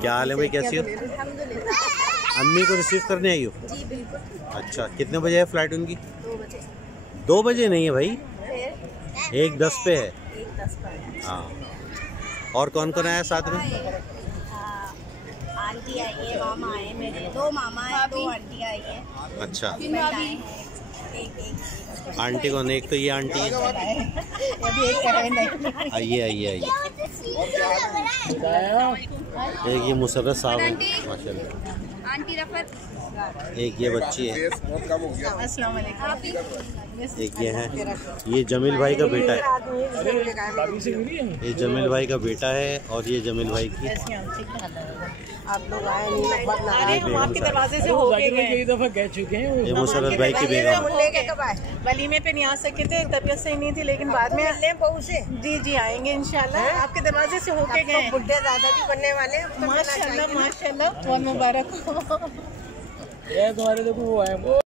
क्या हाल है भाई, कैसी हो? अम्मी को रिसीव करने आई हो? जी बिल्कुल। अच्छा, कितने बजे है फ्लाइट उनकी? 2 बजे। 2 बजे नहीं है भाई, फिर 1:10 पे है। 1:10 पर। हाँ, और कौन कौन आया साथ में? आंटी आई है, मामा आए, मेरे 2 मामा है, 2 आंटी आई है। अच्छा, एक आंटी कौन? एक तो ये आंटी है। अभी एक नहीं। आइए आइए आइए। एक ये मुसर्रत साहब है माशाल्लाह। आंटी रफत। एक ये बच्ची है। अस्सलाम वालेकुम। एक ये है, ये जमील भाई का बेटा है। ये जमील भाई का बेटा है और ये जमील भाई की। आप लोग आए नहीं, हम आपके दरवाजे से होके गए, कई दफा कह चुके हैं। ये मुसर्रत भाई की बेगम है। वलीमे पे नहीं आ सके थे, तबीयत सही नहीं थी, लेकिन बाद में जी जी आएंगे इंशाल्लाह। आपके दरवाजे से होके गए। बुढ़े दादाजी बनने वाले माशाल्लाह माशाल्लाह, बहुत मुबारक हो। तुम्हारे देखो वो है।